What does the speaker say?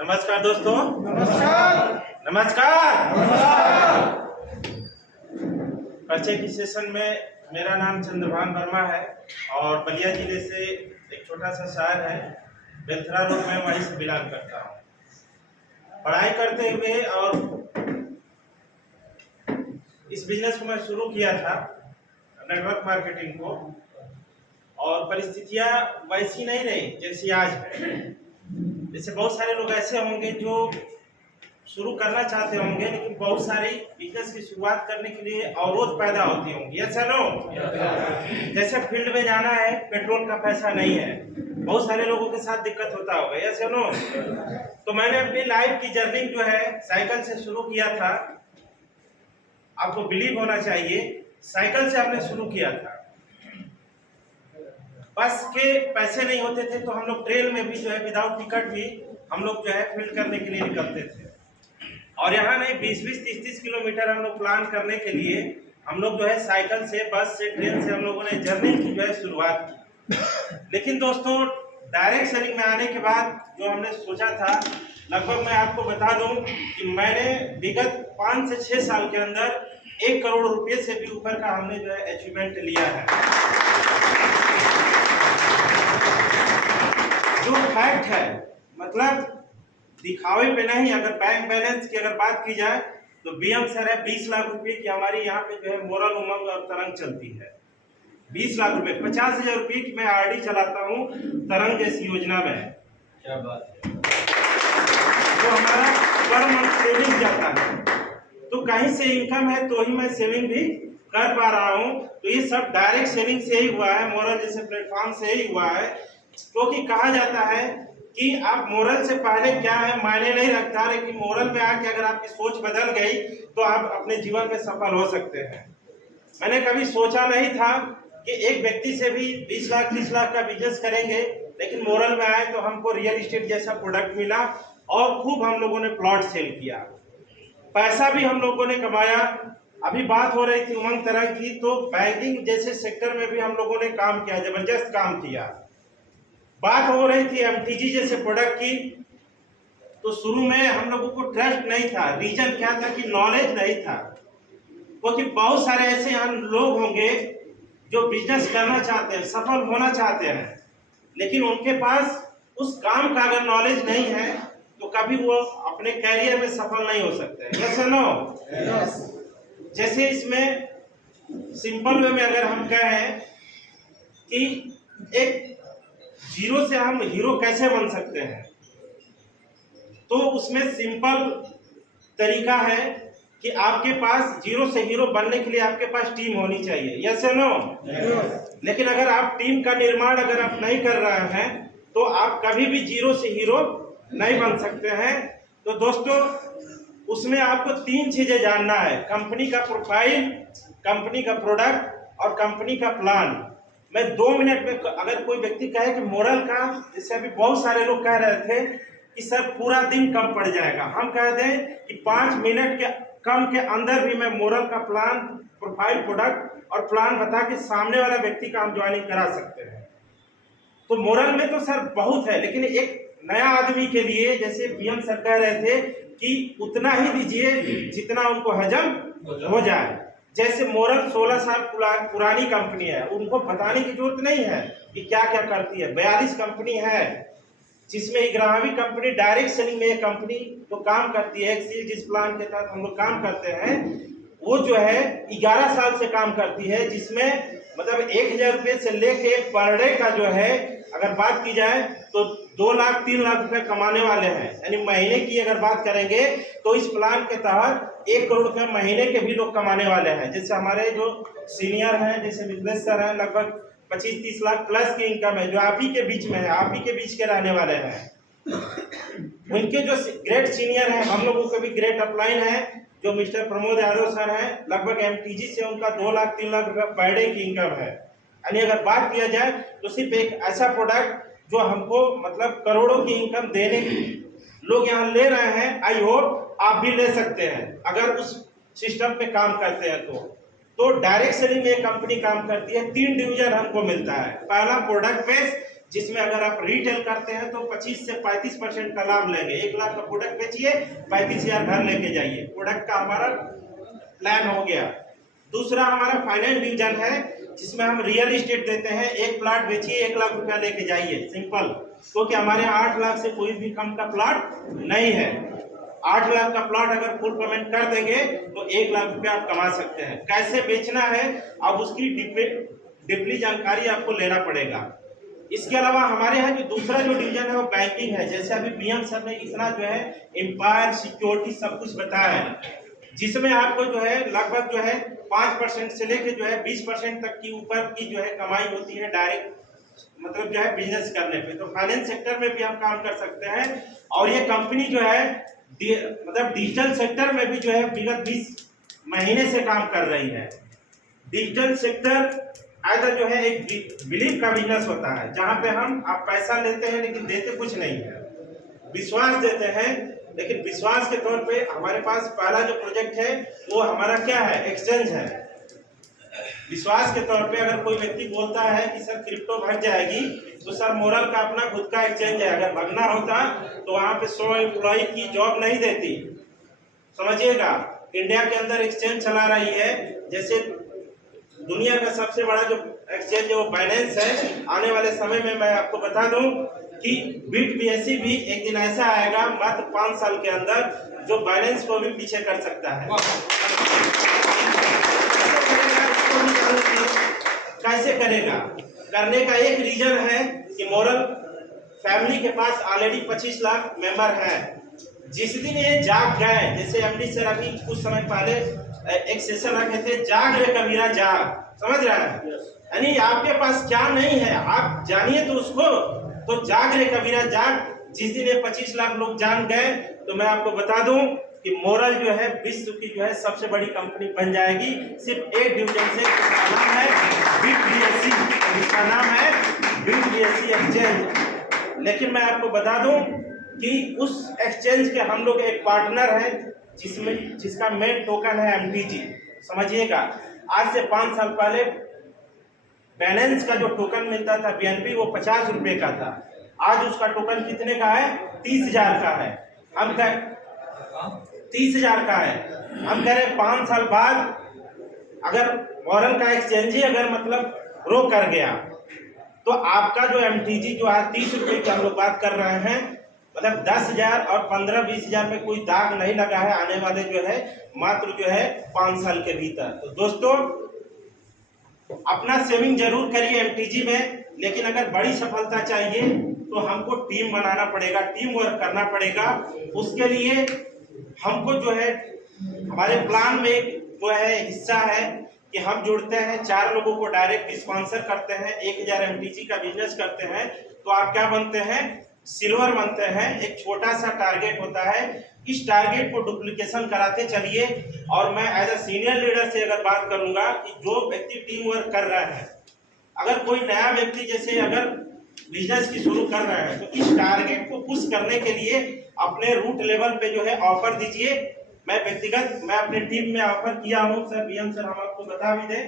नमस्कार दोस्तों। नमस्कार। नमस्कार। नमस्कार। परिचय की सेशन में मेरा नाम चंद्रभान वर्मा है और बलिया जिले से एक छोटा सा शहर है बेलथरा रोड में, वहीं से बिलोंग करता हूँ। पढ़ाई करते हुए और इस बिजनेस को मैं शुरू किया था, नेटवर्क मार्केटिंग को, और परिस्थितियाँ वैसी नहीं रही जैसी आज है। जैसे बहुत सारे लोग ऐसे होंगे जो शुरू करना चाहते होंगे, लेकिन बहुत सारी बिजनेस की शुरुआत करने के लिए अवरोध पैदा होती होंगी। ऐसा नो, जैसे फील्ड में जाना है, पेट्रोल का पैसा नहीं है, बहुत सारे लोगों के साथ दिक्कत होता होगा। ऐसा नो, तो मैंने अपनी लाइफ की जर्नी जो है साइकिल से शुरू किया था। आपको बिलीव होना चाहिए, साइकिल से हमने शुरू किया था। बस के पैसे नहीं होते थे तो हम लोग ट्रेन में भी जो है विदाउट टिकट भी हम लोग जो है फील्ड करने के लिए निकलते थे। और यहाँ नहीं, 20-20, 30-30 किलोमीटर हम लोग प्लान करने के लिए हम लोग जो है साइकिल से, बस से, ट्रेन से हम लोगों ने जर्नी की जो है शुरुआत की। लेकिन दोस्तों, डायरेक्ट सेलिंग में आने के बाद जो हमने सोचा था, लगभग मैं आपको बता दूं कि मैंने विगत 5 से 6 साल के अंदर 1 करोड़ रुपये से भी ऊपर का हमने जो है अचीवमेंट लिया है। जो फैक्ट है, मतलब दिखावे पे नहीं। अगर बैंक बैलेंस की अगर बात की जाए तो बीएम सर है 20 लाख रुपए की हमारी यहाँ पे जो है मोरल उमंग और तरंग चलती है। 20 लाख रुपए, 50,000 रुपये की मैं आरडी चलाता हूँ तरंग जैसी योजना में। क्या बात है। तो हमारा पर मंथ सेविंग जाता है, तो कहीं से इनकम है तो ही मैं सेविंग भी कर पा रहा हूँ। तो ये सब डायरेक्ट सेविंग से ही हुआ है, मोरल जैसे प्लेटफॉर्म से ही हुआ है। क्योंकि कहा जाता है कि आप मोरल से पहले क्या है मायने नहीं रखता, लेकिन मोरल में आके अगर आपकी सोच बदल गई तो आप अपने जीवन में सफल हो सकते हैं। मैंने कभी सोचा नहीं था कि एक व्यक्ति से भी 20 लाख 30 लाख का बिजनेस करेंगे, लेकिन मोरल में आए तो हमको रियल एस्टेट जैसा प्रोडक्ट मिला और खूब हम लोगों ने प्लॉट सेल किया, पैसा भी हम लोगों ने कमाया। अभी बात हो रही थी उमंग तरह की, तो बैंकिंग जैसे सेक्टर में भी हम लोगों ने काम किया, जबरदस्त काम किया। बात हो रही थी एमटीजी जैसे प्रोडक्ट की, तो शुरू में हम लोगों को ट्रस्ट नहीं था। रीजन क्या था कि नॉलेज नहीं था। क्योंकि बहुत सारे ऐसे लोग होंगे जो बिजनेस करना चाहते हैं, सफल होना चाहते हैं, लेकिन उनके पास उस काम का अगर नॉलेज नहीं है तो कभी वो अपने कैरियर में सफल नहीं हो सकते। Yes no? जैसे इसमें सिंपल वे में अगर हम कहें कि एक जीरो से हम हीरो कैसे बन सकते हैं, तो उसमें सिंपल तरीका है कि आपके पास जीरो से हीरो बनने के लिए आपके पास टीम होनी चाहिए। यस या नो? लेकिन अगर आप टीम का निर्माण अगर आप नहीं कर रहे हैं तो आप कभी भी जीरो से हीरो नहीं बन सकते हैं। तो दोस्तों, उसमें आपको 3 चीजें जानना है: कंपनी का प्रोफाइल, कंपनी का प्रोडक्ट और कंपनी का प्लान। मैं 2 मिनट में, अगर कोई व्यक्ति कहे कि मोरल का, जैसे अभी बहुत सारे लोग कह रहे थे कि सर पूरा दिन कम पड़ जाएगा, हम कह दें कि 5 मिनट के कम के अंदर भी मैं मोरल का प्लान, प्रोफाइल, प्रोडक्ट और प्लान बता के सामने वाला व्यक्ति का हम ज्वाइनिंग करा सकते हैं। तो मोरल में तो सर बहुत है, लेकिन एक नया आदमी के लिए, जैसे पीएम सर कह रहे थे कि उतना ही दीजिए जितना उनको हजम हो जाए। जैसे मोरल 16 साल पुरानी कंपनी है, उनको बताने की जरूरत नहीं है कि क्या क्या करती है। 42 कंपनी है, जिसमें 11वीं कंपनी डायरेक्ट सेलिंग में एक कंपनी तो काम करती है। जिस प्लान के तहत हम लोग काम करते हैं, वो जो है 11 साल से काम करती है, जिसमें मतलब 1,000 रुपये से लेके पर डे का जो है अगर बात की जाए तो 2 लाख 3 लाख रुपए कमाने वाले हैं। यानी महीने की अगर बात करेंगे तो इस प्लान के तहत 1 करोड़ रुपए महीने के भी लोग कमाने वाले हैं। जैसे हमारे जो सीनियर हैं, जैसे मिथिलेश सर हैं, लगभग 25-30 लाख प्लस की इनकम है, जो आप ही के बीच में है, आप ही के बीच के रहने वाले हैं। उनके जो ग्रेट सीनियर हैं, हम लोगों के भी ग्रेट अपलाइन है, जो मिस्टर प्रमोद यादव सर हैं, लगभग एमटीजी से उनका 2 लाख 3 लाख रुपए पर डे की इनकम है। यानी अगर बात किया जाए तो सिर्फ एक ऐसा प्रोडक्ट जो हमको मतलब करोड़ों की इनकम देने की लोग यहाँ ले रहे हैं। आई होप आप भी ले सकते हैं अगर उस सिस्टम पे काम करते हैं तो डायरेक्ट सेलिंग में कंपनी काम करती है। 3 डिवीजन हमको मिलता है। पहला प्रोडक्ट बेस, जिसमें अगर आप रिटेल करते हैं तो 25 से 35% का लाभ लेंगे। 1 लाख का प्रोडक्ट बेचिए, 35,000 घर लेके जाइए। प्रोडक्ट का हमारा प्लान हो गया। दूसरा हमारा फाइनेंस डिवीजन है, जिसमें हम रियल एस्टेट देते हैं। एक प्लाट बेचिए, 1 लाख रुपया लेके जाइए, सिंपल। क्योंकि हमारे 8 लाख से कोई भी कम का प्लाट नहीं है। 8 लाख का प्लॉट अगर फुल पेमेंट कर देंगे तो 1 लाख रुपया आप कमा सकते हैं। कैसे बेचना है अब उसकी डीपली जानकारी आपको लेना पड़ेगा। इसके अलावा हमारे यहाँ जो दूसरा जो डिवीजन है वो बैंकिंग है। जैसे अभी पीएम सर ने इतना जो है एम्पायर सिक्योरिटी सब कुछ बताया है, जिसमें आपको जो है लगभग जो है 5% से लेकर जो है 20% तक की ऊपर की जो है कमाई होती है डायरेक्ट, मतलब जो है बिजनेस करने पे। तो फाइनेंस सेक्टर में भी हम काम कर सकते हैं। और ये कंपनी जो है मतलब डिजिटल सेक्टर में भी जो है विगत 20 महीने से काम कर रही है। डिजिटल सेक्टर ऐसा जो है एक बिलीव का बिजनेस होता है, जहां पे आप पैसा लेते हैं लेकिन देते कुछ नहीं है, विश्वास देते हैं। लेकिन विश्वास के तौर पे हमारे पास पहला जो प्रोजेक्ट है वो हमारा क्या है, एक्सचेंज है। विश्वास के तौर पे अगर कोई व्यक्ति बोलता है कि सर क्रिप्टो भाग जाएगी, तो सर मोरल का अपना खुद का एक्सचेंज है। अगर भगना होता तो वहां पे 100 एम्प्लॉय की जॉब नहीं देती, समझिएगा। इंडिया के अंदर एक्सचेंज चला रही है, जैसे दुनिया का सबसे बड़ा जो एक्सचेंज है वो बाइनेंस है। आने वाले समय में मैं आपको बता दूं कि BitBSC भी एक दिन ऐसा आएगा मात्र 5 साल के अंदर, जो बाइनेंस को भी पीछे कर सकता है। कैसे करेगा? करने का एक रीजन है कि मोरल फैमिली के पास ऑलरेडी 25 लाख मेंबर हैं। जिस दिन ये जाग गए, जैसे एमडी सर अभी कुछ समय पहले एक सेशन रखे थे, जाग रे कबीरा जाग, समझ रहा है? यानी आपके पास क्या नहीं है आप जानिए तो उसको, तो जाग रे कबीरा जाग। जिस दिन ये 25 लाख लोग जान गए तो मैं आपको बता दूं कि मोरल जो है विश्व की जो है सबसे बड़ी कंपनी बन जाएगी, सिर्फ एक डिवीजन से। इसका नाम है BitBSC, इसका नाम है BitBSC एक्सचेंज। लेकिन मैं आपको बता दूं कि उस एक्सचेंज के हम लोग एक पार्टनर हैं, जिसका मेन टोकन है MTG, समझिएगा। आज से 5 साल पहले बाइनेंस का जो टोकन मिलता था BNB, वो 50 रुपए का था। आज उसका टोकन कितने का है? 30,000 का है। हम 30,000 का है। हम कह रहे 5 साल बाद अगर मोरल का एक्सचेंज ही अगर मतलब ग्रो कर गया, तो आपका जो MTG जो आज 30 रुपए की हम लोग बात कर रहे हैं, मतलब 10,000 और 15-20,000 में कोई दाग नहीं लगा है आने वाले जो है मात्र जो है 5 साल के भीतर। तो दोस्तों अपना सेविंग जरूर करिए MTG में, लेकिन अगर बड़ी सफलता चाहिए तो हमको टीम बनाना पड़ेगा, टीम वर्क करना पड़ेगा। उसके लिए हमको जो है हमारे प्लान में जो है हिस्सा है कि हम जुड़ते हैं, 4 लोगों को डायरेक्ट स्पॉन्सर करते हैं, 1000 MTG का बिजनेस करते हैं। तो आप क्या बनते हैं? सिल्वर बनते हैं। एक छोटा सा टारगेट होता है, इस टारगेट को डुप्लीकेशन कराते चलिए। और मैं एज अ सीनियर लीडर से अगर बात करूंगा कि जो व्यक्ति टीम वर्क कर रहा है, अगर कोई नया व्यक्ति जैसे अगर बिजनेस की शुरू कर रहा है, तो इस टारगेट को पुश करने के लिए अपने रूट लेवल पे जो है ऑफर दीजिए। मैं अपनी टीम में ऑफर किया हूँ सर, PM सर हम आपको बता भी दें।